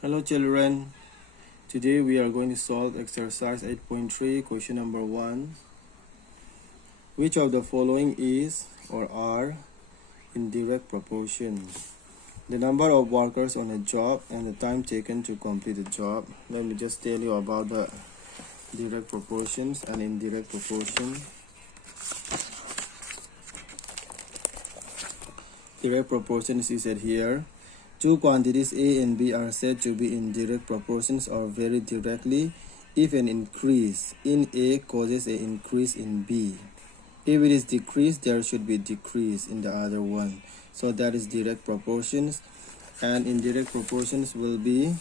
Hello children, today we are going to solve exercise 8.3 question number 1. Which of the following is or are indirect proportions? The number of workers on a job and the time taken to complete the job. Let me just tell you about the direct proportions and indirect proportion. Direct proportions is said here. Two quantities A and B are said to be in direct proportions or vary directly if an increase in A causes an increase in B. If it is decreased, there should be decrease in the other one. So that is direct proportions. And indirect proportions will be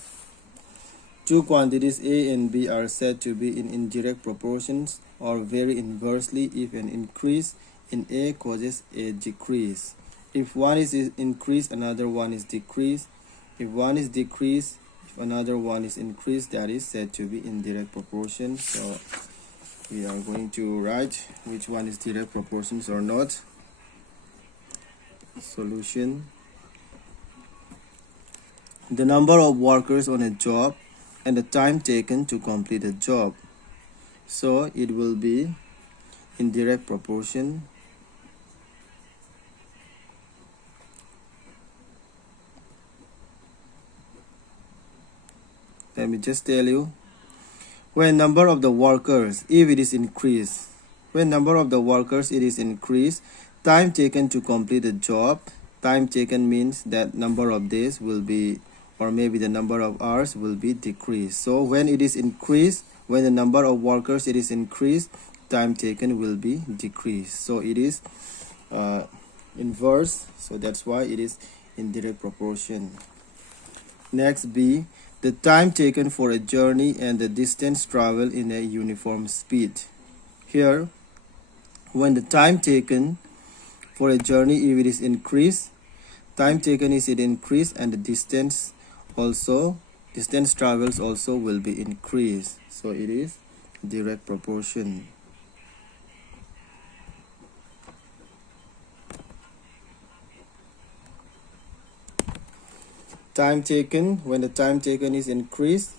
two quantities A and B are said to be in indirect proportions or vary inversely if an increase in A causes a decrease. If one is increased, another one is decreased. If one is decreased, if another one is increased, that is said to be indirect proportion. So we are going to write which one is direct proportions or not. Solution. The number of workers on a job and the time taken to complete a job. So it will be indirect proportion. Let me just tell you, when number of the workers, if it is increased, when number of the workers it is increased, time taken to complete the job, time taken means that number of days will be, or maybe the number of hours will be decreased. So when it is increased, when the number of workers it is increased, time taken will be decreased. So it is inverse, so that's why it is indirect proportion. Next, B, the time taken for a journey and the distance traveled in a uniform speed. Here, when the time taken for a journey, if it is increased, time taken is it increased, and the distance travels also will be increased. So it is direct proportion. Time taken, when the time taken is increased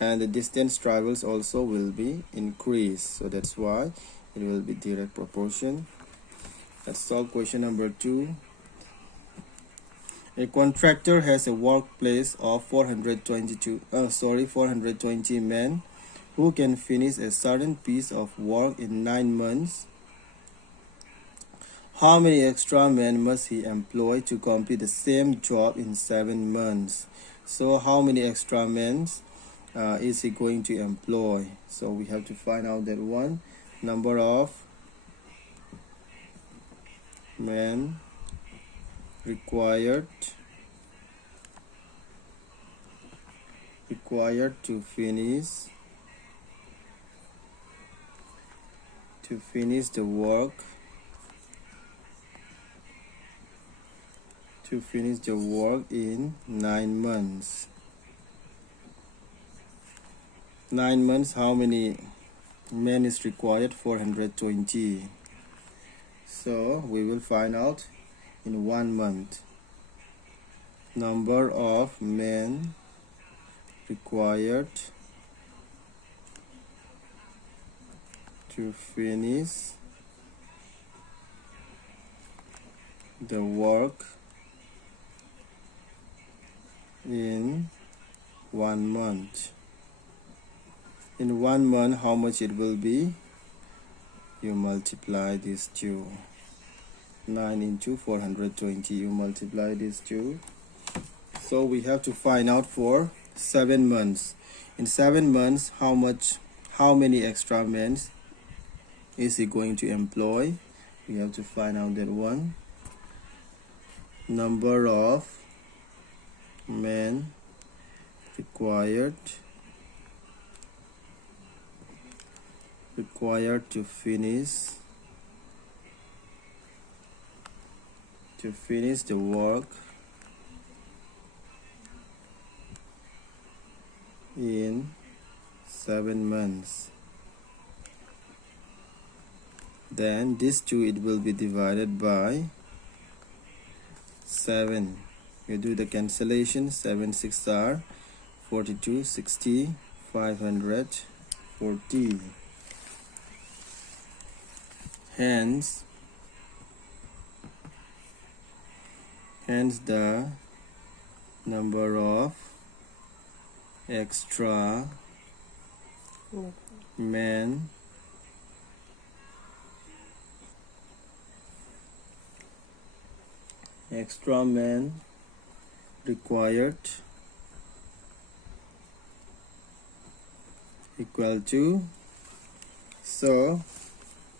and the distance travels also will be increased, so that's why it will be direct proportion. Let's solve question number 2. A contractor has a workplace of 420 men who can finish a certain piece of work in 9 months. How many extra men must he employ to complete the same job in 7 months? So how many extra men is he going to employ? So we have to find out that one. Number of men required to finish the work in 9 months. 9 months, how many men is required? 420. So we will find out in 1 month. Number of men required to finish the work in 1 month. In 1 month, how much it will be? You multiply these two. 9 into 420. You multiply these two. So we have to find out for 7 months. In 7 months, how many extra men is he going to employ? We have to find out that one. Number of men required to finish the work in 7 months. Then these two, it will be divided by 7. You do the cancellation. 7 6 are 42, 60, 540. Hence the number of extra men required equal to, so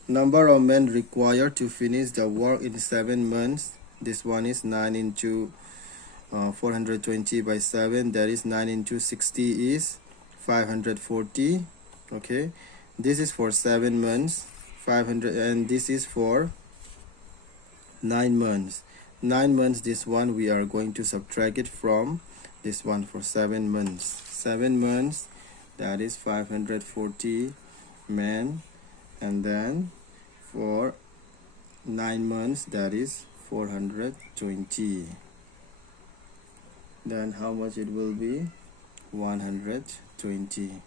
number of men required to finish the work in 7 months, this one is 9 into 420 by 7, that is 9 into 60 is 540. Okay, this is for 7 months 500, and this is for 9 months. 9 months, this one we are going to subtract it from this one for 7 months. 7 months, that is 540 men, and then for 9 months, that is 420. Then how much it will be? 120.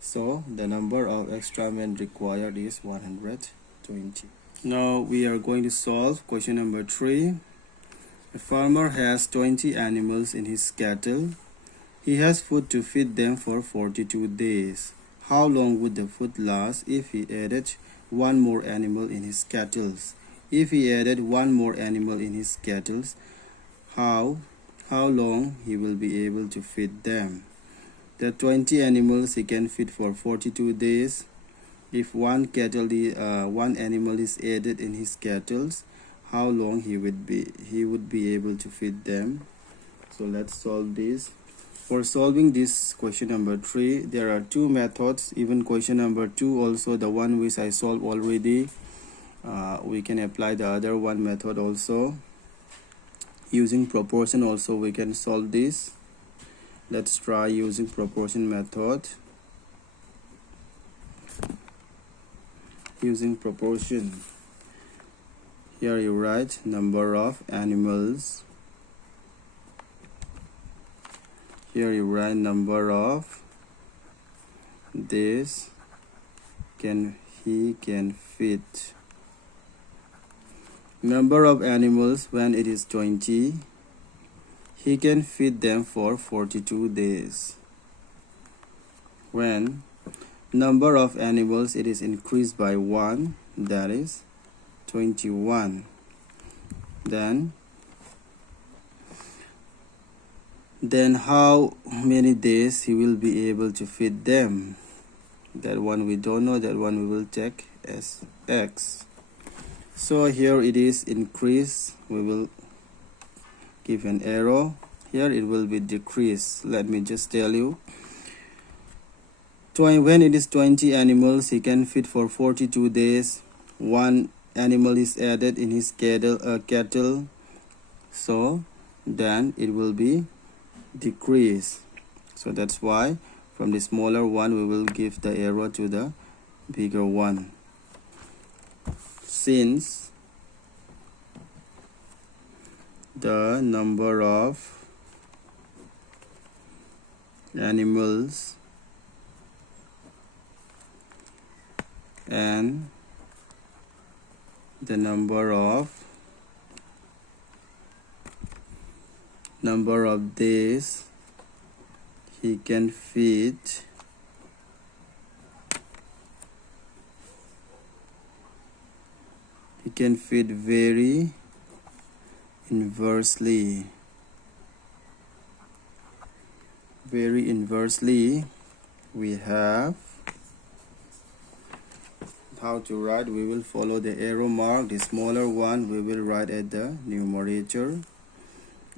So the number of extra men required is 120. Now we are going to solve question number 3. A farmer has 20 animals in his cattle. He has food to feed them for 42 days. How long would the food last if he added one more animal in his cattle? If he added one more animal in his cattle, how long he will be able to feed them? The 20 animals he can feed for 42 days. If one animal is added in his cattle, how long he would be able to feed them? So let's solve this. For solving this question number 3, there are 2 methods. Even question number 2 also, the one which I solved already, we can apply the other one method also. Using proportion also we can solve this. Let's try using proportion method. Using proportion, here you write number of animals. Here you write number of this he can feed. Number of animals, when it is 20, he can feed them for 42 days. When number of animals it is increased by 1, that is 21. Then how many days he will be able to feed them? That one we don't know, that one we will take as X. So here it is increase, we will give an arrow. Here it will be decrease. Let me just tell you, when it is 20 animals he can feed for 42 days, 1 animal is added in his cattle, so then it will be decrease. So that's why from the smaller one we will give the arrow to the bigger one. Since the number of animals and the number of days he can feed very inversely. We have how to write. We will follow the arrow mark. The smaller one we will write at the numerator,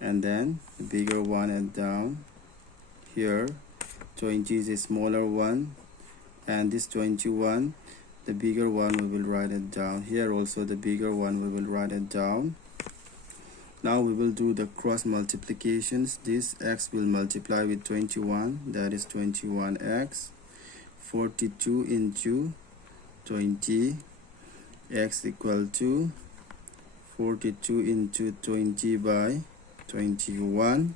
and then the bigger one at down. Here 20 is a smaller one, and this 21, the bigger one we will write it down. Here also the bigger one we will write it down. Now we will do the cross multiplications. This x will multiply with 21, that is 21x. 42 into 20, x equal to 42 into 20 by 21.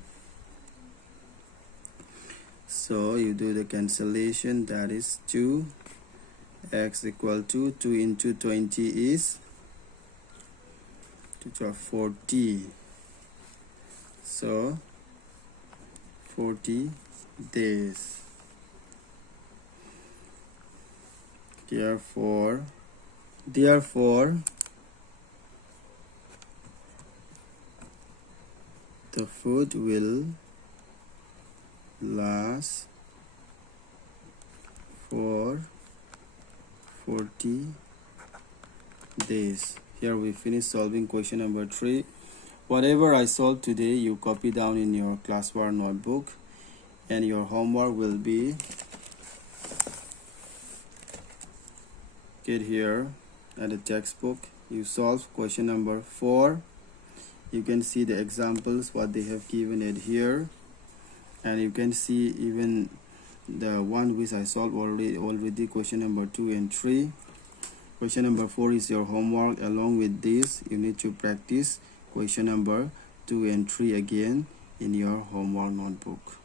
So you do the cancellation, that is 2. X equal to 2 into 20 is 40. So 40 days. Therefore the food will last for 40 days. Here we finish solving question number 3. Whatever I solved today, you copy down in your classwork notebook, and your homework will be get here at the textbook. You solve question number 4. You can see the examples what they have given it here, and you can see even the one which I solved already question number 2 and 3. Question number 4 is your homework. Along with this, you need to practice question number 2 and 3 again in your homework notebook.